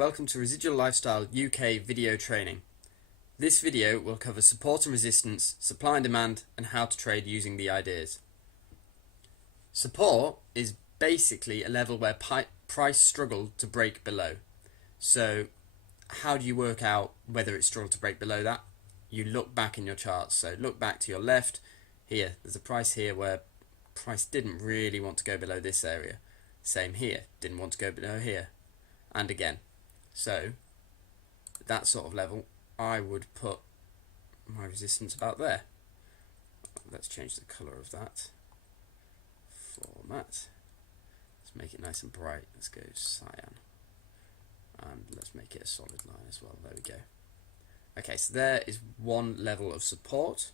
welcome to Residual Lifestyle UK video training. This video will cover support and resistance, supply and demand, and how to trade using the ideas. Support is basically a level where price struggled to break below. So how do you work out whether it struggled to break below that? You look back in your charts. So look back to your left. Here, there's a price here where price didn't really want to go below this area. Same here, didn't want to go below here. And again. So that sort of level, I would put my resistance about there. Let's change the color of that. Format. Let's make it nice and bright. Let's go cyan. And let's make it a solid line as well. There we go. Okay, so there is one level of support.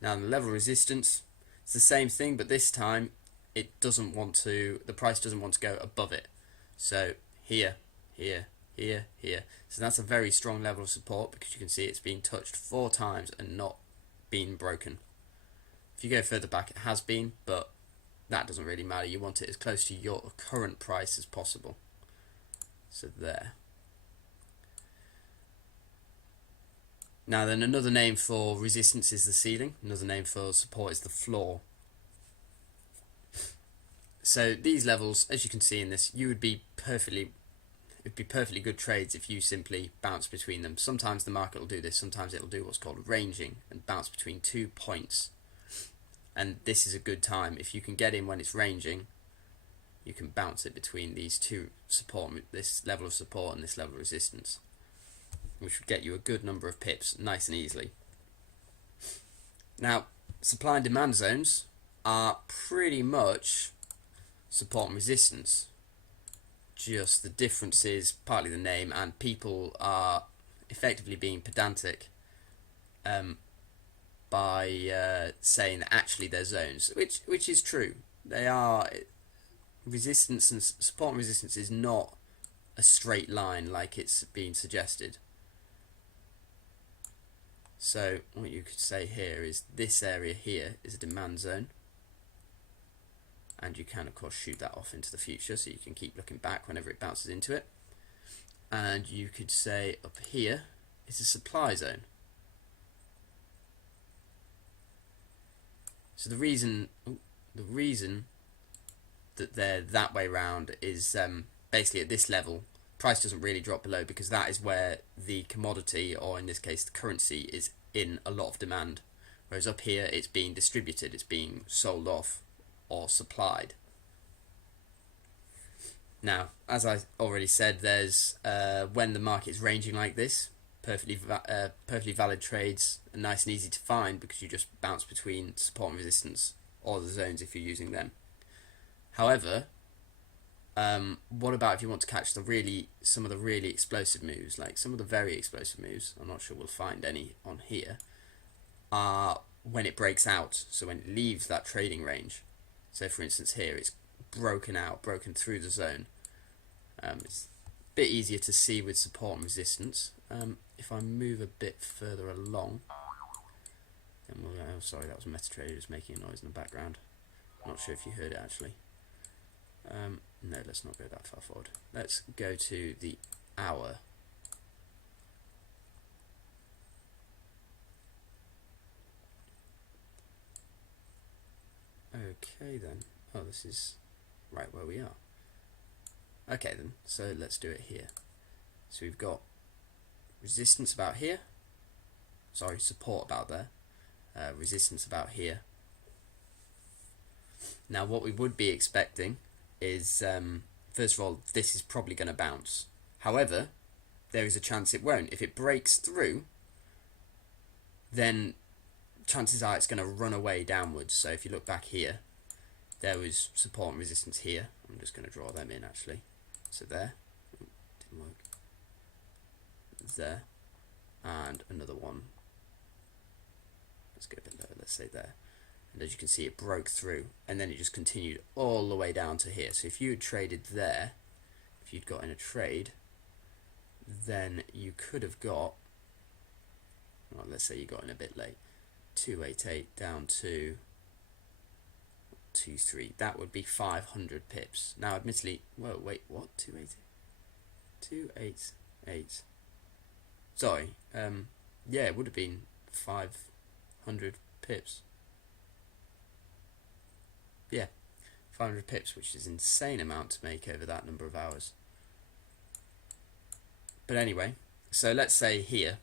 Now the level of resistance, it's the same thing, but this time it doesn't want to, the price doesn't want to go above it. So here, here, here, here. So that's a very strong level of support because you can see it's been touched 4 times and not been broken. If you go further back, it has been, but that doesn't really matter. You want it as close to your current price as possible. So there. Now then, another name for resistance is the ceiling. Another name for support is the floor. So these levels, as you can see in this, it'd be perfectly good trades if you simply bounce between them. Sometimes the market will do this. Sometimes it'll do what's called ranging and bounce between 2 points. And this is a good time. If you can get in when it's ranging, you can bounce it between these two support, this level of support and this level of resistance, which would get you a good number of pips nice and easily. Now, supply and demand zones are pretty much support and resistance. Just the difference is partly the name, and people are effectively being pedantic by saying that actually they're zones, which is true. They are. Resistance and support and resistance is not a straight line like it's being suggested. So what you could say here is this area here is a demand zone, and you can of course shoot that off into the future so you can keep looking back whenever it bounces into it. And you could say up here is a supply zone. So the reason that they're that way round is basically at this level price doesn't really drop below, because that is where the commodity, or in this case the currency, is in a lot of demand, whereas up here it's being distributed, it's being sold off or supplied. Now, as I already said, there's when the market is ranging like this, perfectly valid trades are nice and easy to find because you just bounce between support and resistance, or the zones if you're using them. However, what about if you want to catch some of the really explosive moves, like some of the very explosive moves, I'm not sure we'll find any on here, are when it breaks out, so when it leaves that trading range. So for instance here, it's broken through the zone. It's a bit easier to see with support and resistance. If I move a bit further along, then we'll, oh sorry, that was MetaTrader just making a noise in the background. I'm not sure if you heard it actually. No, let's not go that far forward. Let's go to the hour. Okay then. Oh, this is right where we are. Okay then, so let's do it here. So we've got resistance about here. Sorry, support about there. Resistance about here. Now what we would be expecting is, first of all, this is probably going to bounce. However, there is a chance it won't. If it breaks through, then chances are it's going to run away downwards. So if you look back here, there was support and resistance here. I'm just going to draw them in actually. So there, didn't work. There, and another one. Let's go a bit lower, let's say there. And as you can see, it broke through, and then it just continued all the way down to here. So if you had traded there, if you'd got in a trade, then you could have got, well, let's say you got in a bit late, 288 down to 23. That would be 500 pips. Now, admittedly, whoa, wait, what? 280? 288. Sorry, yeah, it would have been 500 pips. Yeah, 500 pips, which is an insane amount to make over that number of hours. But anyway, so let's say here,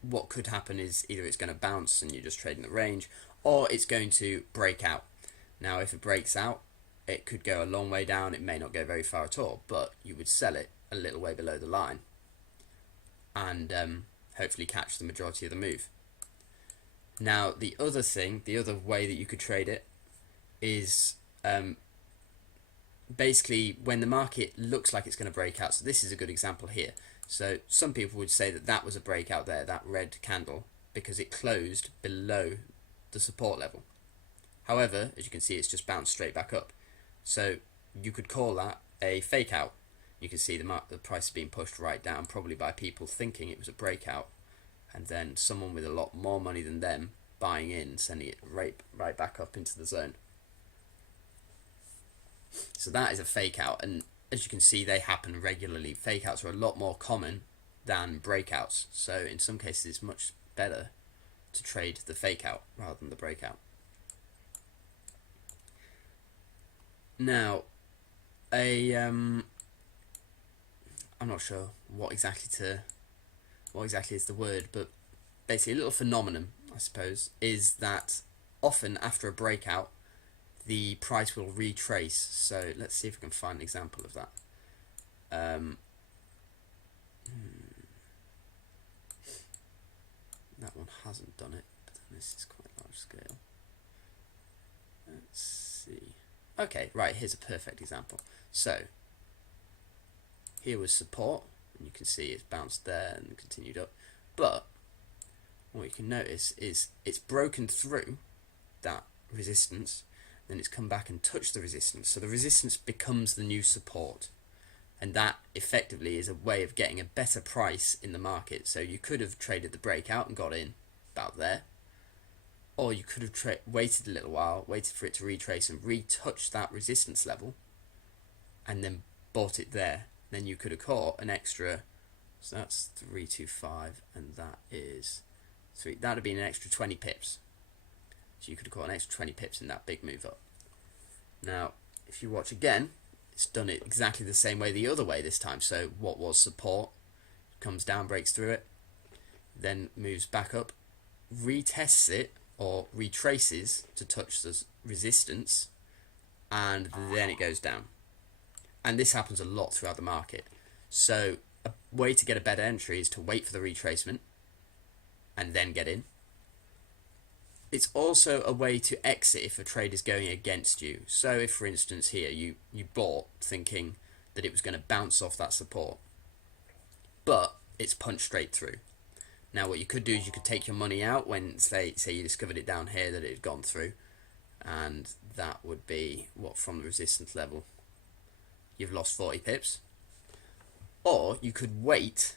what could happen is either it's going to bounce and you're just trading the range, or it's going to break out. Now, if it breaks out, it could go a long way down. It may not go very far at all, but you would sell it a little way below the line and hopefully catch the majority of the move. Now, the other way that you could trade it is basically when the market looks like it's going to break out. So this is a good example here. So some people would say that was a breakout there, that red candle, because it closed below the support level. However, as you can see, it's just bounced straight back up. So you could call that a fake out. You can see the price is being pushed right down, probably by people thinking it was a breakout, and then someone with a lot more money than them buying in, sending it right back up into the zone. So that is a fake out, and as you can see, they happen regularly. Fake outs are a lot more common than breakouts, so in some cases it's much better to trade the fake out rather than the breakout. Now, I'm not sure what exactly is the word, but basically a little phenomenon, I suppose, is that often after a breakout, the price will retrace. So let's see if we can find an example of that. That one hasn't done it, but then this is quite large scale. Let's see. Okay, right, here's a perfect example. So here was support, and you can see it's bounced there and continued up. But what you can notice is it's broken through that resistance, then it's come back and touched the resistance. So the resistance becomes the new support. And that effectively is a way of getting a better price in the market. So you could have traded the breakout and got in about there. Or you could have waited a little while, waited for it to retrace and retouch that resistance level, and then bought it there. Then you could have caught an extra, so that's 325, and that is 3. That would have been an extra 20 pips. So you could have caught an extra 20 pips in that big move up. Now, if you watch again, it's done it exactly the same way the other way this time. So what was support comes down, breaks through it, then moves back up, retests it, or retraces to touch the resistance, and then it goes down. And this happens a lot throughout the market. So a way to get a better entry is to wait for the retracement and then get in. It's also a way to exit if a trade is going against you. So if, for instance, here you bought thinking that it was going to bounce off that support, but it's punched straight through. Now what you could do is you could take your money out when, say you discovered it down here that it had gone through, and that would be, what, from the resistance level, you've lost 40 pips. Or you could wait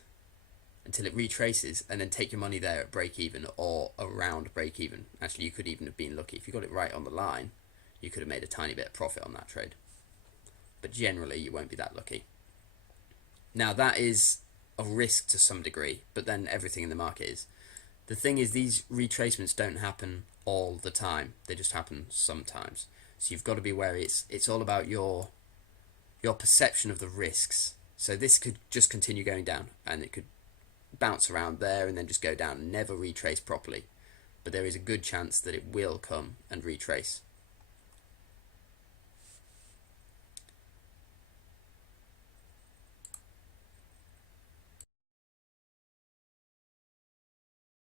until it retraces and then take your money there at break even or around break even. Actually, you could even have been lucky. If you got it right on the line, you could have made a tiny bit of profit on that trade. But generally, you won't be that lucky. Now, that is a risk to some degree, but then everything in the market is. The thing is, these retracements don't happen all the time. They just happen sometimes. So you've got to be wary. It's all about your perception of the risks. So this could just continue going down, and it could bounce around there and then just go down and never retrace properly. But there is a good chance that it will come and retrace.